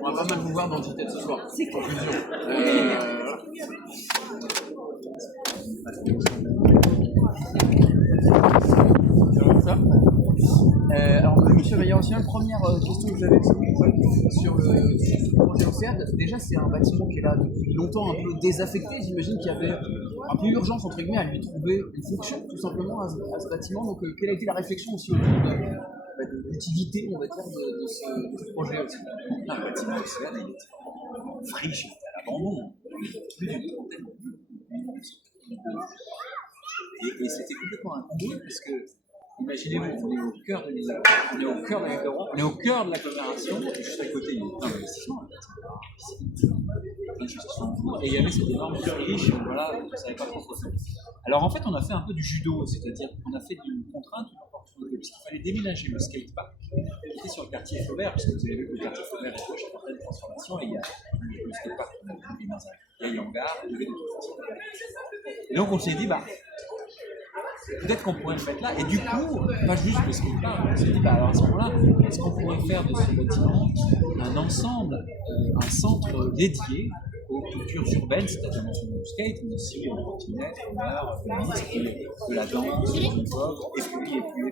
On va pas mal vous voir dans Titet ce soir. Conclusion. Ça. Alors, monsieur Veillant-Ancien, première question que j'avais sur le projet Océade. Déjà, c'est un bâtiment qui est là depuis longtemps, un peu désaffecté. J'imagine qu'il y avait un peu urgence, entre guillemets, à lui trouver une fonction, tout simplement, à ce bâtiment. Donc, quelle a été la réflexion aussi autour de l'utilité, on va dire, de ce projet aussi? Le bâtiment Océade, il était friche, il était à l'abandon. Plus d'une trentaine et c'était complètement incongru parce que, imaginez-vous, on est au cœur de l'île, on est au cœur de l'île de Rouen, on est au cœur de l'agglomération, et juste à côté, il y a un investissement. Et il y avait cette énorme friche, voilà, on ne savait pas trop quoi faire. Alors en fait, on a fait un peu du judo, c'est-à-dire qu'on a fait d'une contrainte une opportunité, puisqu'il fallait déménager le skatepark qui était sur le quartier Flaubert, parce que vous avez vu que le quartier Flaubert est proche en pleine transformation, et il y a le skatepark qu'on a mis dans un vieil hangar, il y avait des trucs. Et donc on s'est dit, peut-être qu'on pourrait le mettre là, et du coup, pas juste le skatepark, on s'est dit, alors à ce moment-là, est-ce qu'on pourrait faire de ce bâtiment un ensemble, un centre dédié aux cultures urbaines, c'est-à-dire non seulement du skate, mais aussi de la trottinette, de la danse, du hip-hop, et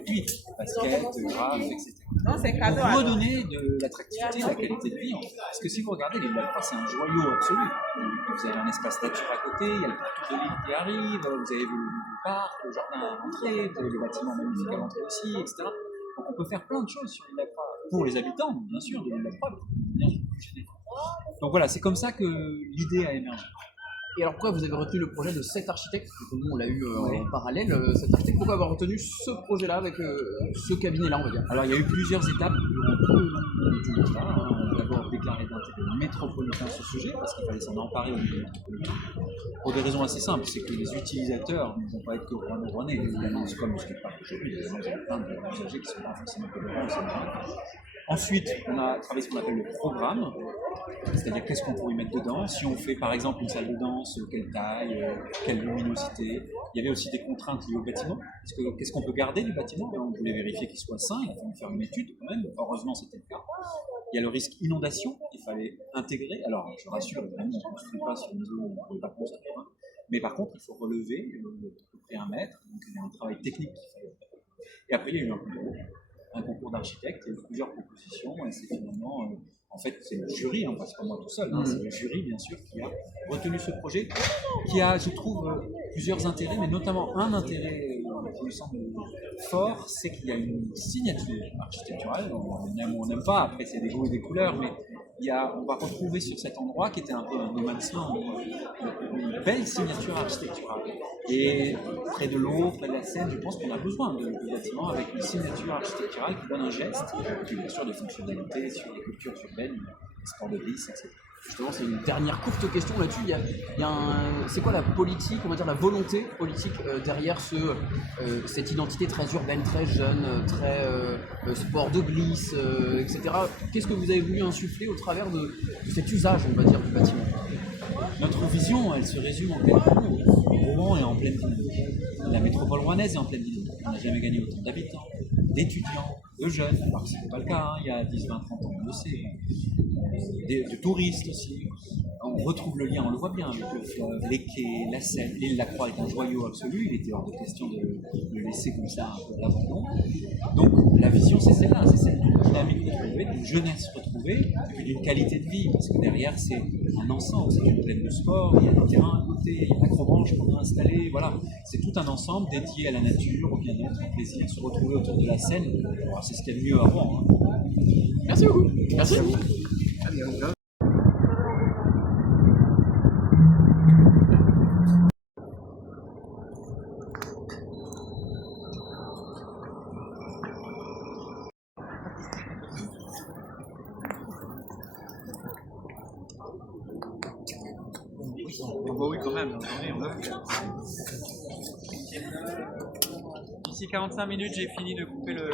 puis, basket, rap, etc. Pour redonner de l'attractivité, de la qualité de vie, en fait. Parce que si vous regardez, l'île de la Croix, c'est un joyau absolu. Vous avez un espace nature à côté, il y a le parcours de l'île qui arrive, vous avez le parc, le jardin à l'entrée, vous avez le bâtiment magnifique à l'entrée aussi, etc. Donc on peut faire plein de choses sur l'île de la Croix, pour les habitants, bien sûr, de l'île de la Croix, mais de manière plus générale. Donc voilà, c'est comme ça que l'idée a émergé. Et alors pourquoi vous avez retenu le projet de cet architecte? Nous on l'a eu en parallèle, cet architecte. Pourquoi avoir retenu ce projet-là avec ce cabinet-là, on va dire? Alors il y a eu plusieurs étapes durant tout le long du mandat. On a d'abord déclaré d'intérêt métropolitain sur ce sujet, parce qu'il fallait s'en emparer au niveau métropolitain. Pour des raisons assez simples, c'est que les utilisateurs ne vont pas être que rouennais, évidemment, c'est comme le skatepark aujourd'hui, il y a plein d'usagers qui ne sont pas forcément cohérents. Ensuite, on a travaillé ce qu'on appelle le programme, c'est-à-dire qu'est-ce qu'on pourrait mettre dedans. Si on fait par exemple une salle de danse, quelle taille, quelle luminosité. Il y avait aussi des contraintes liées au bâtiment. Qu'est-ce qu'on peut garder du bâtiment? On voulait vérifier qu'il soit sain, il a fallu faire une étude quand même. Heureusement, c'était le cas. Il y a le risque inondation, il fallait intégrer. Alors, je rassure, évidemment, on ne construit pas sur une zone où on ne peut pas construire. Mais par contre, il faut relever à peu près 1 mètre. Donc, il y a un travail technique qu'il fallait faire. Et après, il y a eu un concours d'architectes, il y a eu plusieurs propositions, et c'est finalement, en fait, c'est le jury, hein, c'est pas moi tout seul, hein, c'est le jury, bien sûr, qui a retenu ce projet, qui a, je trouve, plusieurs intérêts, mais notamment un intérêt qui me semble fort, c'est qu'il y a une signature architecturale, on aime ou on n'aime pas, après c'est des goûts et des couleurs, mais on va retrouver sur cet endroit, qui était un peu un no man's land, une belle signature architecturale. Et près de l'eau, près de la Seine, je pense qu'on a besoin de bâtiments avec une signature architecturale qui donne un geste, et puis bien sûr des fonctionnalités sur les cultures urbaines, les sports de glisse, etc. Justement, c'est une dernière courte question là-dessus. C'est quoi la politique, on va dire la volonté politique derrière cette identité très urbaine, très jeune, très sport de glisse, etc. Qu'est-ce que vous avez voulu insuffler au travers de cet usage, on va dire, du bâtiment? Notre vision, elle se résume en quelques mots. Rouen est en pleine dynamique. La métropole rouennaise est en pleine dynamique. On n'a jamais gagné autant d'habitants, d'étudiants, de jeunes, alors que ce n'était pas le cas il y a 10, 20, 30 ans, on le sait. De touristes aussi. On retrouve le lien, on le voit bien avec le fleuve, les quais, la Seine. L'île de la Croix est un joyau absolu, il était hors de question de le laisser comme ça un peu à l'abandon. Donc la vision, c'est celle-là, c'est celle d'une dynamique retrouvée, d'une jeunesse retrouvée, et puis d'une qualité de vie, parce que derrière, c'est un ensemble, c'est une plaine de sport, il y a des terrains à côté, il y a l'acrobranche qu'on a installée, voilà. C'est tout un ensemble dédié à la nature, au bien-être, au plaisir, se retrouver autour de la Seine. Alors, c'est ce qu'il y a de mieux à Rouen. Hein. Merci beaucoup. Merci à vous. Oui, quand même. D'ici 45 minutes, j'ai fini de couper le.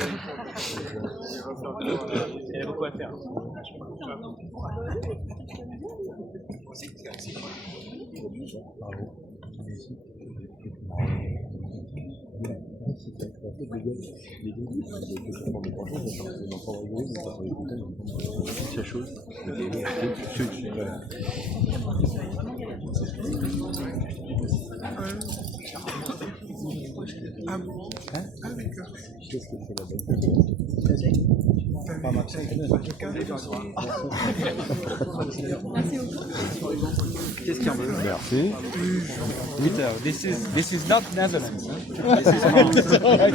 Il y a beaucoup à faire. Les C'est chaud. Voilà. Qu'est-ce que c'est la bonne pas Maxime, Qu'est-ce qu'il y en veut? merci. This is not Netherlands. This is France.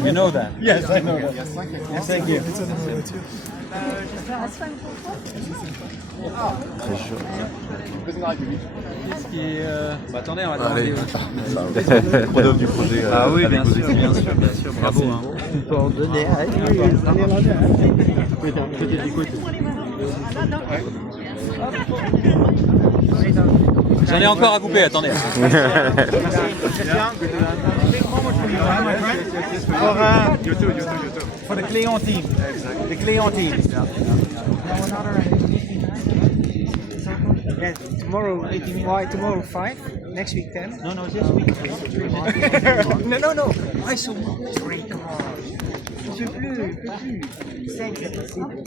You know that. Yes, I know that. Thank you. C'est chaud. Qu'est-ce qui est, bah, attendez, on va Allez, demander. chrono du projet. Ah oui, avec bien vos sûr, équipes. bien sûr, bien sûr. Bravo. Hein. Peut-être du côté. J'en ai encore à couper, attendez. For the Cléon team. The Cléon team. Yeah, tomorrow, why tomorrow 5? Next week 10? No, this week 3. No. Why so much? 3 tomorrow. Je peux plus. 5 c'est possible.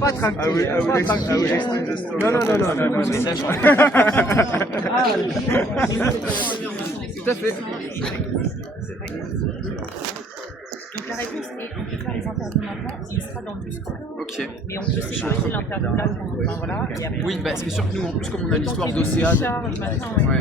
Pas tranquille. Pas tranquille. Non. Tout à fait. Donc la réponse est on peut faire les interviews maintenant, il sera dans le bus quand même. Ok. Mais on peut sécuriser l'interview là, enfin, voilà. Et après, Oui, bah, c'est sûr que nous, en plus, comme on a l'histoire d'Océane, Charles, machin, ouais. ouais.